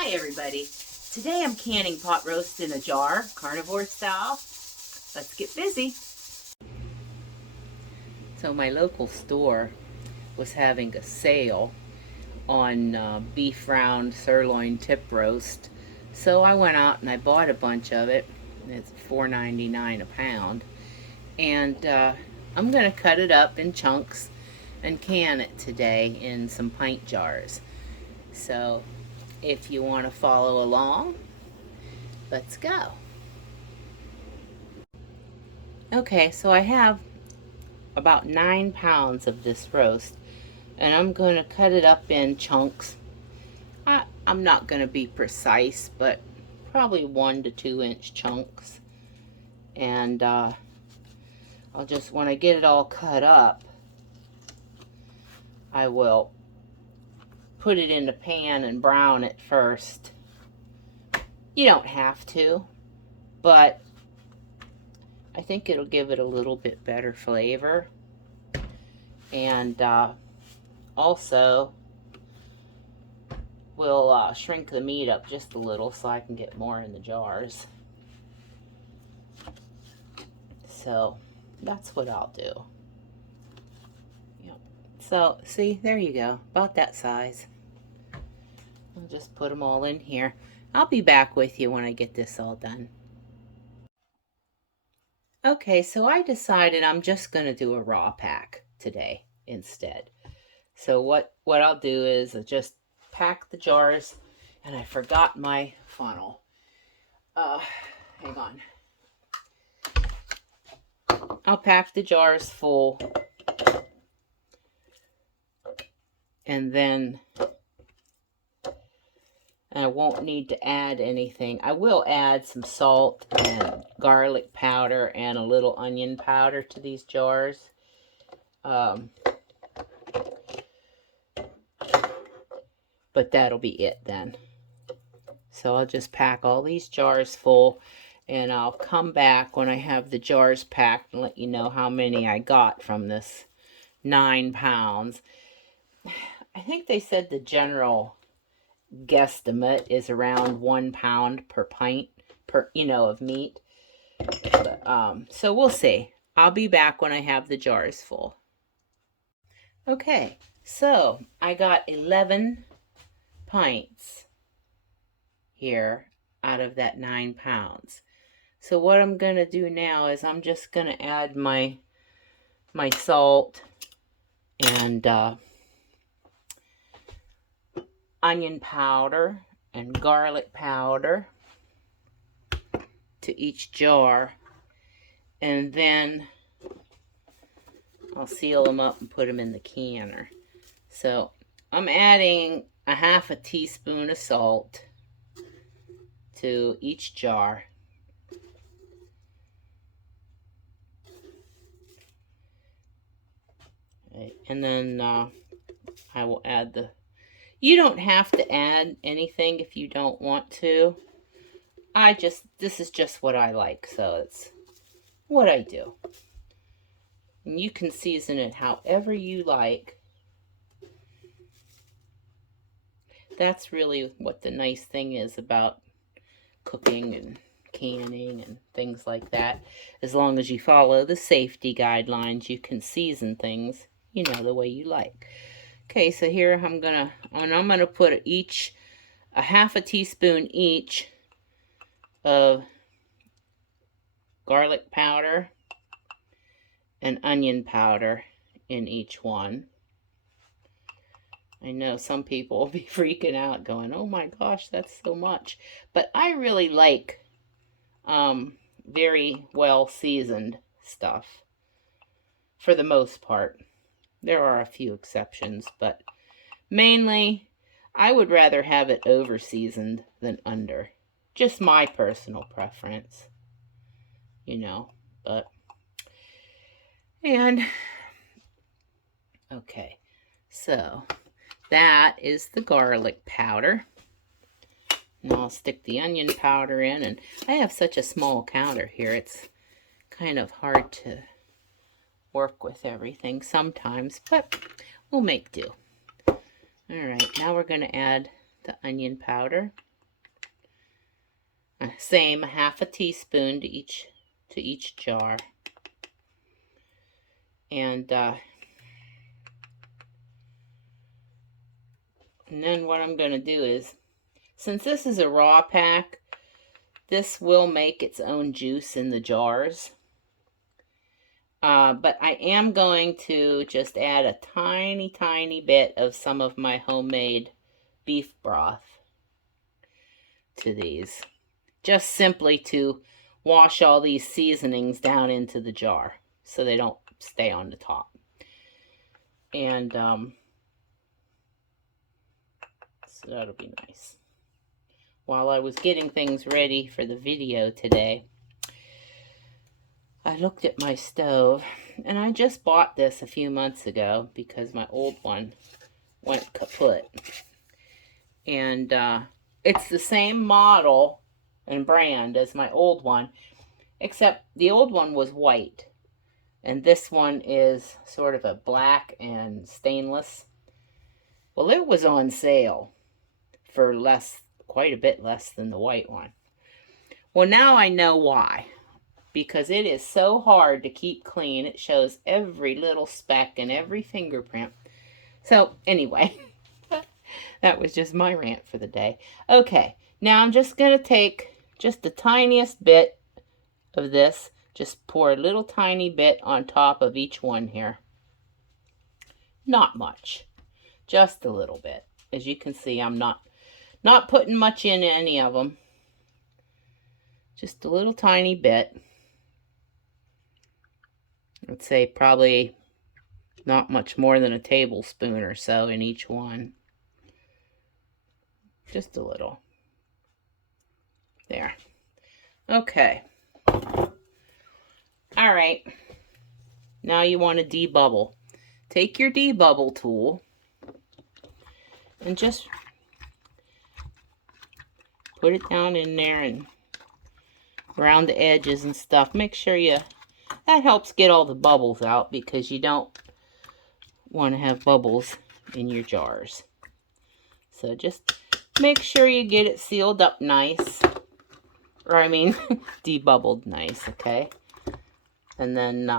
Hi everybody. Today I'm canning pot roast in a jar, carnivore style. Let's get busy. So my local store was having a sale on beef round sirloin tip roast. So I went out and I bought a bunch of it. It's $4.99 a pound. And I'm going to cut it up in chunks and can it today in some pint jars. So if you want to follow along, let's go. Okay, so I have about 9 pounds of this roast, and I'm going to cut it up in chunks. I'm not going to be precise, but probably 1 to 2 inch chunks. And I'll just, when I get it all cut up, I will put it in the pan and brown it first. You don't have to, but I think it'll give it a little bit better flavor. And also we'll shrink the meat up just a little so I can get more in the jars. So that's what I'll do. Yep. So see, there you go, about that size. I'll just put them all in here. I'll be back with you when I get this all done. Okay, so I decided I'm just going to do a raw pack today instead. So what I'll do is I just pack the jars, and I forgot my funnel. Hang on. I'll pack the jars full, and then I won't need to add anything. I will add some salt and garlic powder and a little onion powder to these jars. But that'll be it then. So I'll just pack all these jars full, and I'll come back when I have the jars packed and let you know how many I got from this 9 pounds. I think they said the general guesstimate is around 1 pound per pint of meat. But, so we'll see. I'll be back when I have the jars full. Okay, so I got 11 pints here out of that 9 pounds. So what I'm going to do now is I'm just going to add my salt and onion powder and garlic powder to each jar, and then I'll seal them up and put them in the canner. So I'm adding a half a teaspoon of salt to each jar. Okay, and then I will add the... You don't have to add anything if you don't want to. This is just what I like, so it's what I do. And you can season it however you like. That's really what the nice thing is about cooking and canning and things like that. As long as you follow the safety guidelines, you can season things, the way you like. Okay, so here I'm gonna put a half a teaspoon each of garlic powder and onion powder in each one. I know some people will be freaking out going, oh my gosh, that's so much. But I really like very well seasoned stuff for the most part. There are a few exceptions, but mainly I would rather have it over seasoned than under. Just my personal preference, but, and, okay, so that is the garlic powder. Now I'll stick the onion powder in, and I have such a small counter here, it's kind of hard to work with everything sometimes, but we'll make do. All right, now we're going to add the onion powder. Same, half a teaspoon to each jar. And then what I'm going to do is, since this is a raw pack, this will make its own juice in the jars. But I am going to just add a tiny, tiny bit of some of my homemade beef broth to these. Just simply to wash all these seasonings down into the jar so they don't stay on the top. And so that'll be nice. While I was getting things ready for the video today, I looked at my stove, and I just bought this a few months ago because my old one went kaput. And it's the same model and brand as my old one, except the old one was white, and this one is sort of a black and stainless. Well, it was on sale for quite a bit less than the white one. Well, now I know why. Because it is so hard to keep clean. It shows every little speck and every fingerprint. So anyway, that was just my rant for the day. Okay, now I'm just going to take just the tiniest bit of this. Just pour a little tiny bit on top of each one here. Not much. Just a little bit. As you can see, I'm not putting much in any of them. Just a little tiny bit. I'd say probably not much more than a tablespoon or so in each one. Just a little. There. Okay. All right. Now you want to debubble. Take your debubble tool and just put it down in there and around the edges and stuff. Make sure that helps get all the bubbles out, because you don't want to have bubbles in your jars. So just make sure you get it sealed up nice. Or I mean, debubbled nice, okay? And then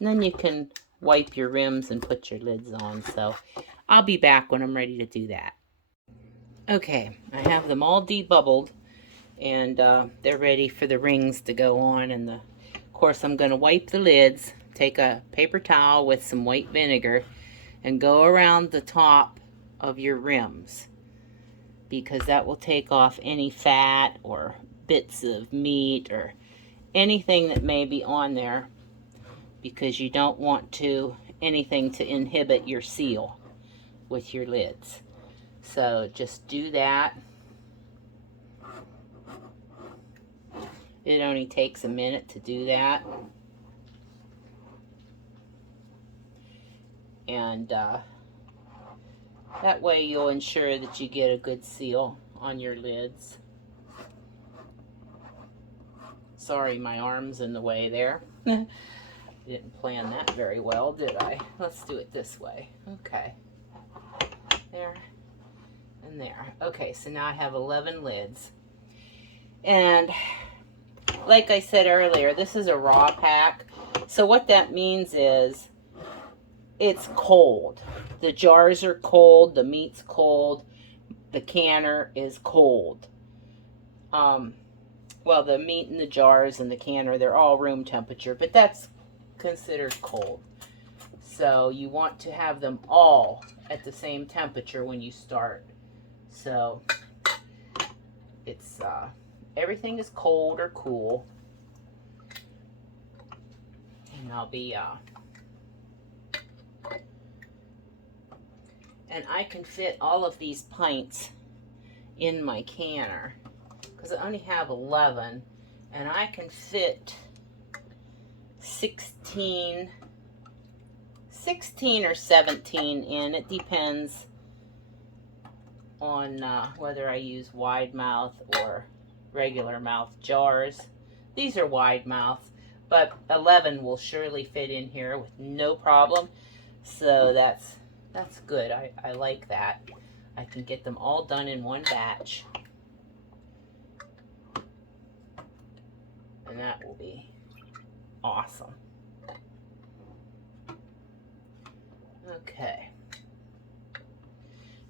you can wipe your rims and put your lids on. So I'll be back when I'm ready to do that. Okay, I have them all debubbled, and they're ready for the rings to go on. And of course, I'm going to wipe the lids, take a paper towel with some white vinegar, and go around the top of your rims, because that will take off any fat or bits of meat or anything that may be on there, because you don't want anything to inhibit your seal with your lids. So just do that. It only takes a minute to do that. And that way you'll ensure that you get a good seal on your lids. Sorry, my arm's in the way there. Didn't plan that very well, did I? Let's do it this way. Okay. There. And there. Okay, so now I have 11 lids. And like I said earlier, this is a raw pack. So what that means is it's cold. The jars are cold, the meat's cold, the canner is cold. Well, the meat in the jars and the canner, they're all room temperature, but that's considered cold. So you want to have them all at the same temperature when you start. So it's everything is cold or cool. And I'll be and I can fit all of these pints in my canner, because I only have 11, and I can fit 16 or 17 in. It depends on whether I use wide mouth or regular mouth jars. These are wide mouth, but 11 will surely fit in here with no problem. So that's good. I like that. I can get them all done in one batch. and that will be awesome. Okay.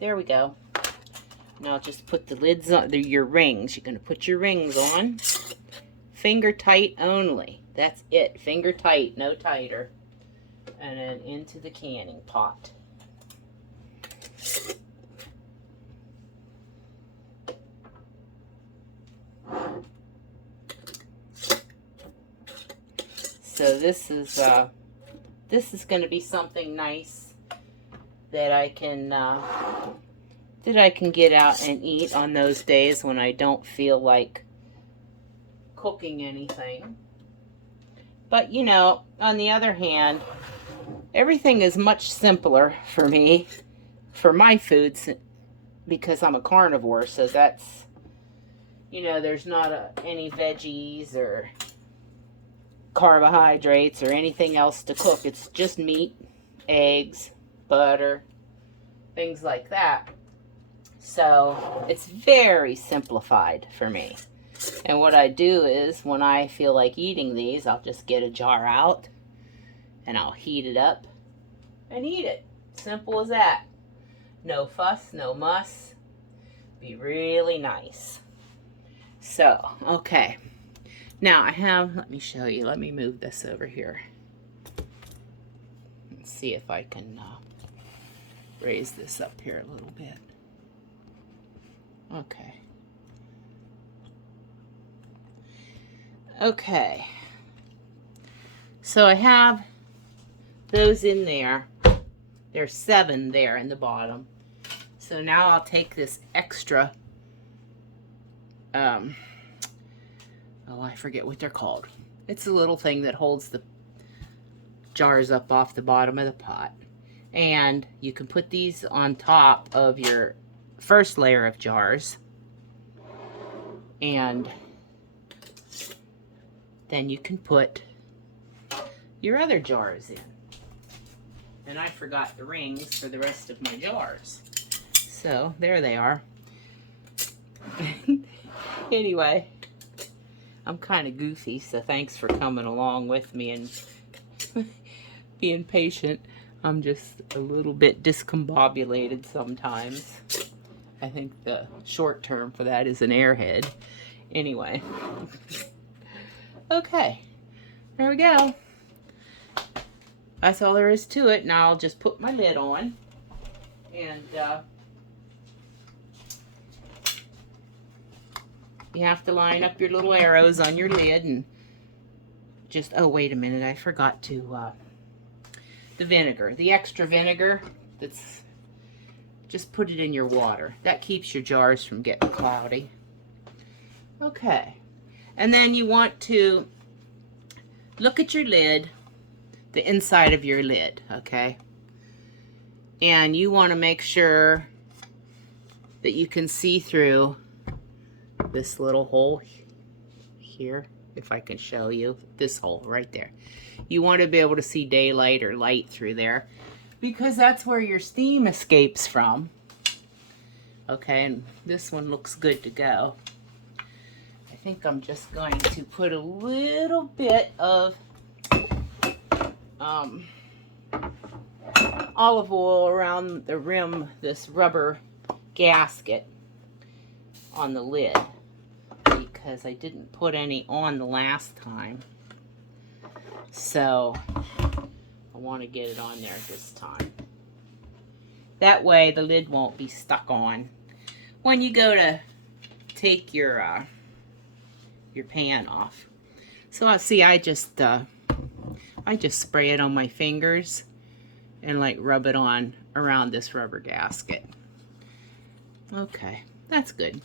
There we go. Now just put the lids on, your rings. You're going to put your rings on. Finger tight only. That's it. Finger tight, no tighter. And then into the canning pot. So this is going to be something nice that I can get out and eat on those days when I don't feel like cooking anything. But you know, on the other hand, everything is much simpler for me, for my foods, because I'm a carnivore. So that's, you know, there's not any veggies or carbohydrates or anything else to cook. It's just meat, eggs, butter, things like that. So it's very simplified for me. And what I do is when I feel like eating these, I'll just get a jar out and I'll heat it up and eat it. Simple as that. No fuss, no muss. Be really nice. So, okay. Now I have, let me show you. Let me move this over here. Let's see if I can raise this up here a little bit. Okay. Okay. So I have those in there. There's 7 there in the bottom. So now I'll take this extra, oh, I forget what they're called. It's a little thing that holds the jars up off the bottom of the pot. And you can put these on top of your first layer of jars. And then you can put your other jars in. And I forgot the rings for the rest of my jars. So there they are. Anyway, I'm kind of goofy, so thanks for coming along with me and being patient. I'm just a little bit discombobulated sometimes. I think the short term for that is an airhead. Anyway. Okay. There we go. That's all there is to it. Now I'll just put my lid on. And you have to line up your little arrows on your lid and just, oh, wait a minute. I forgot to, the vinegar. The extra vinegar, that's, just put it in your water. That keeps your jars from getting cloudy. Okay. And then you want to look at your lid, the inside of your lid, okay? And you want to make sure that you can see through this little hole here, if I can show you, this hole right there. You want to be able to see daylight or light through there because that's where your steam escapes from. Okay, and this one looks good to go. I think I'm just going to put a little bit of olive oil around the rim, this rubber gasket on the lid, because I didn't put any on the last time. So I want to get it on there this time. That way the lid won't be stuck on when you go to take your pan off. So I see I just spray it on my fingers and like rub it on around this rubber gasket. Okay, that's good.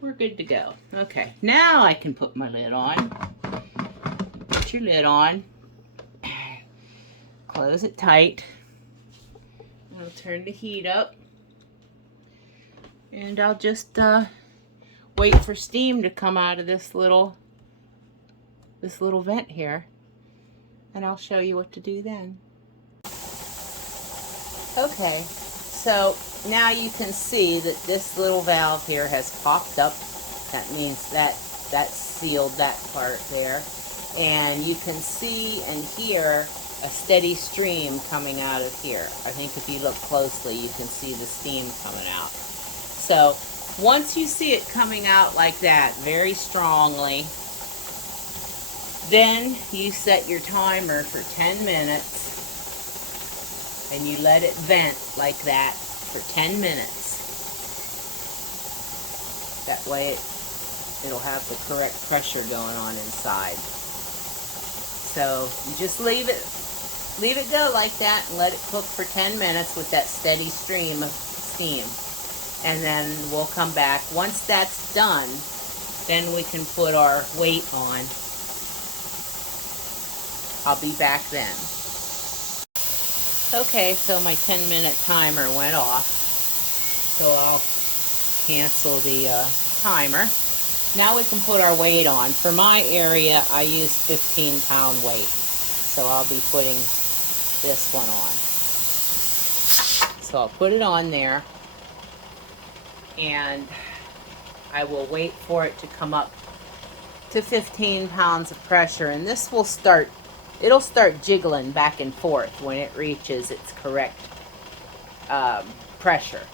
We're good to go. Okay, now I can put my lid on. Put your lid on. Close it tight. I'll turn the heat up. And I'll just wait for steam to come out of this little vent here. And I'll show you what to do then. Okay, so now you can see that this little valve here has popped up. That means that That sealed that part there. And you can see and hear a steady stream coming out of here. I think if you look closely, you can see the steam coming out. So once you see it coming out like that, very strongly, then you set your timer for 10 minutes and you let it vent like that for 10 minutes. That way it'll have the correct pressure going on inside. So you just leave it go like that and let it cook for 10 minutes with that steady stream of steam. And then we'll come back. Once that's done, then we can put our weight on. I'll be back then. Okay, so my 10-minute timer went off. So I'll cancel the timer. Now we can put our weight on. For my area, I use 15-pound weight. So I'll be putting this one on. So I'll put it on there. And I will wait for it to come up to 15 pounds of pressure. And this will start, it'll start jiggling back and forth when it reaches its correct pressure.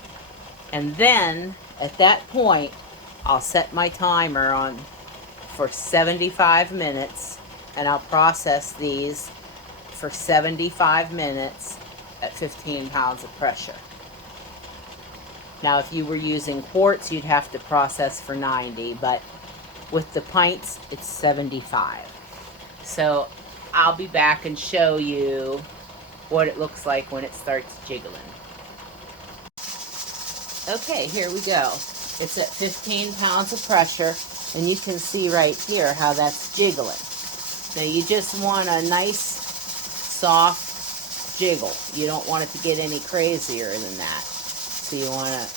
And then at that point, I'll set my timer on for 75 minutes and I'll process these for 75 minutes at 15 pounds of pressure. Now, if you were using quarts, you'd have to process for 90, but with the pints, it's 75. So I'll be back and show you what it looks like when it starts jiggling. Okay, here we go. It's at 15 pounds of pressure, and you can see right here how that's jiggling. Now, you just want a nice, soft jiggle. You don't want it to get any crazier than that. So you want to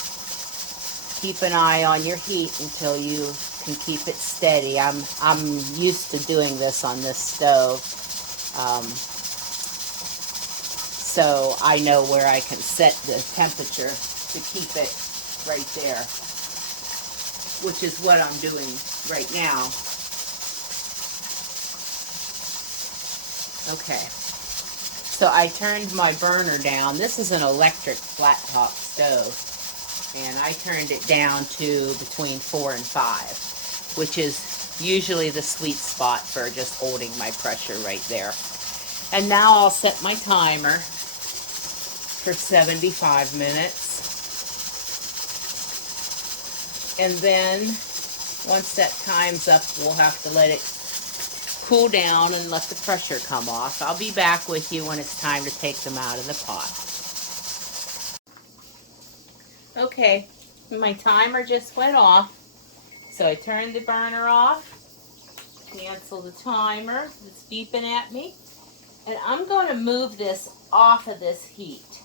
keep an eye on your heat until you can keep it steady. I'm used to doing this on this stove, so I know where I can set the temperature to keep it right there, which is what I'm doing right now. Okay, so I turned my burner down. This is an electric flat top stove, and I turned it down to between 4 and 5, which is usually the sweet spot for just holding my pressure right there. And now I'll set my timer for 75 minutes. And then once that time's up, we'll have to let it cool down and let the pressure come off. I'll be back with you when it's time to take them out of the pot. Okay, my timer just went off, so I turned the burner off, cancel the timer, it's beeping at me, and I'm going to move this off of this heat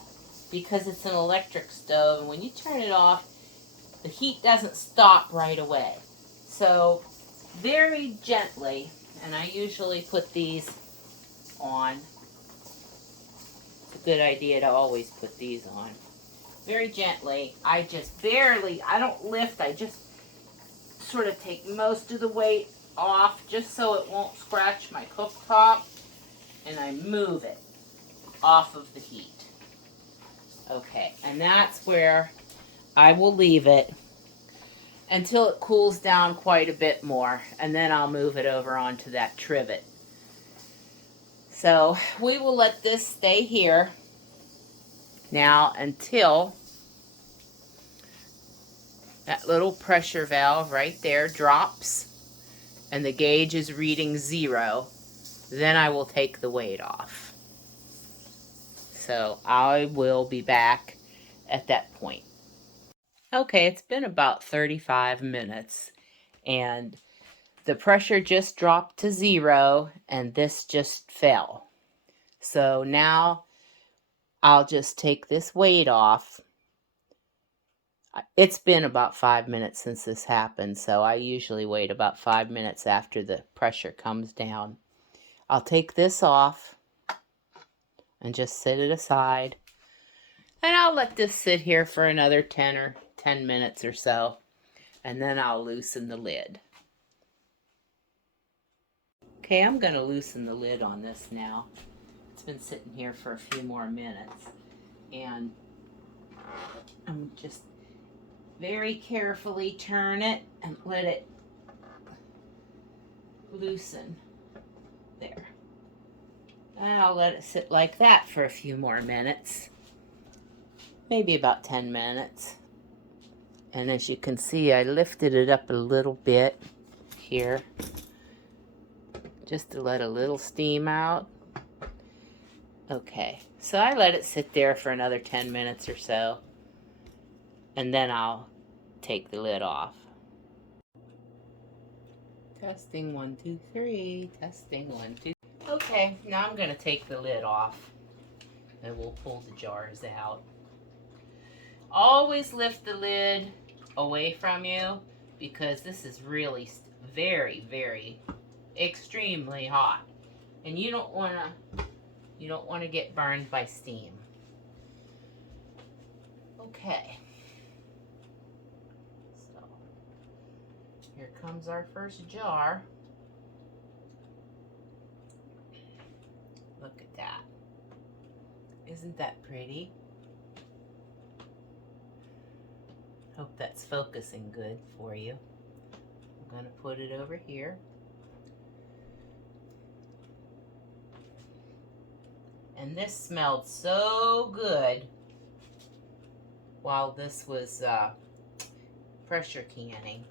because it's an electric stove, and when you turn it off, the heat doesn't stop right away. So very gently, and I usually put these on. It's a good idea to always put these on. Very gently, I just barely, I don't lift, I just sort of take most of the weight off just so it won't scratch my cooktop, and I move it off of the heat. Okay, and that's where I will leave it until it cools down quite a bit more, and then I'll move it over onto that trivet. So we will let this stay here now until that little pressure valve right there drops and the gauge is reading 0. Then I will take the weight off. So I will be back at that point. Okay, it's been about 35 minutes and the pressure just dropped to 0 and this just fell. So now I'll just take this weight off. It's been about 5 minutes since this happened, so I usually wait about 5 minutes after the pressure comes down. I'll take this off and just set it aside. And I'll let this sit here for another 10 minutes or so. And then I'll loosen the lid. Okay, I'm going to loosen the lid on this now. It's been sitting here for a few more minutes. And I'm just very carefully turn it and let it loosen. There. And I'll let it sit like that for a few more minutes. Maybe about 10 minutes. And as you can see, I lifted it up a little bit here, just to let a little steam out. Okay, so I let it sit there for another 10 minutes or so, and then I'll take the lid off. Testing 1, 2, 3. Testing 1, 2. Okay, now I'm going to take the lid off, and we'll pull the jars out. Always lift the lid away from you, because this is really very, very extremely hot, and you don't want to get burned by steam. Okay, so here comes our first jar. Look at that. Isn't that pretty? Hope that's focusing good for you. I'm going to put it over here. And this smelled so good while this was pressure canning.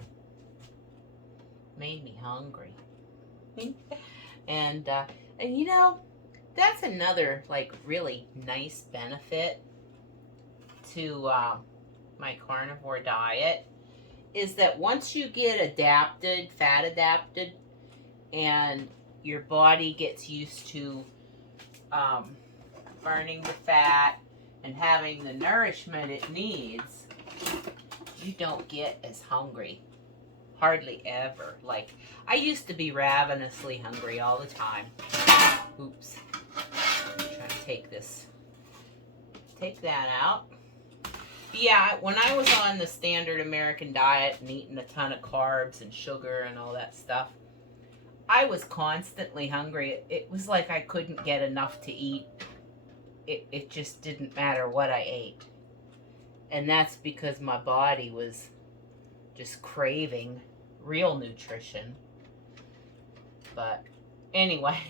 Made me hungry. And you know, that's another like really nice benefit to my carnivore diet, is that once you get adapted, fat adapted, and your body gets used to burning the fat and having the nourishment it needs, you don't get as hungry. Hardly ever. Like, I used to be ravenously hungry all the time. Oops. I'm trying to take that out. Yeah, when I was on the standard American diet and eating a ton of carbs and sugar and all that stuff, I was constantly hungry. It was like I couldn't get enough to eat. It just didn't matter what I ate. And that's because my body was just craving real nutrition. But anyway,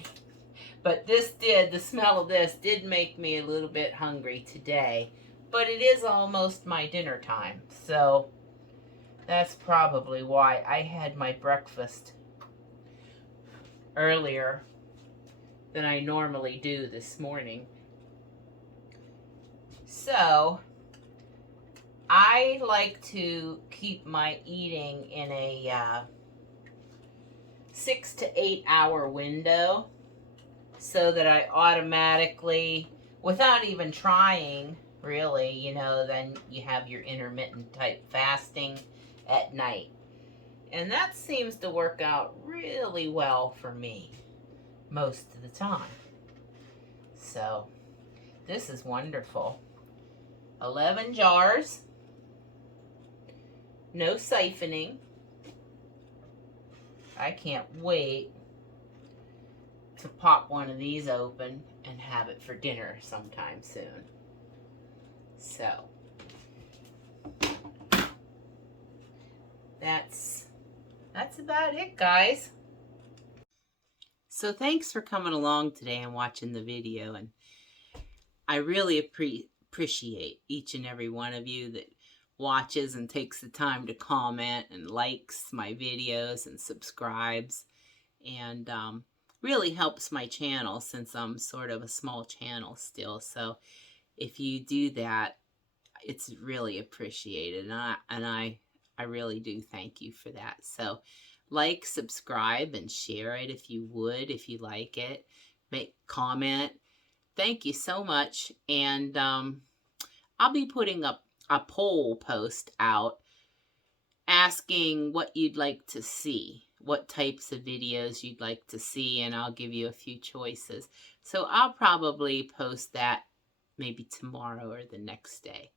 but the smell of this did make me a little bit hungry today. But it is almost my dinner time, so that's probably why I had my breakfast earlier than I normally do this morning. So I like to keep my eating in a 6 to 8 hour window, so that I automatically, without even trying, really, you know, then you have your intermittent type fasting at night. And that seems to work out really well for me most of the time. So this is wonderful. 11 jars. No siphoning. I can't wait to pop one of these open and have it for dinner sometime soon. So that's about it, guys. So thanks for coming along today and watching the video, and I really appreciate each and every one of you that watches and takes the time to comment and likes my videos and subscribes, and really helps my channel, since I'm sort of a small channel still. So if you do that, it's really appreciated, and I really do thank you for that. So like, subscribe, and share it if you would, if you like it. Make comment. Thank you so much. And I'll be putting up a poll post out asking what you'd like to see, what types of videos you'd like to see, and I'll give you a few choices. So I'll probably post that maybe tomorrow or the next day.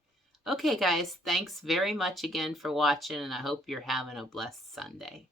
Okay, guys, thanks very much again for watching, and I hope you're having a blessed Sunday.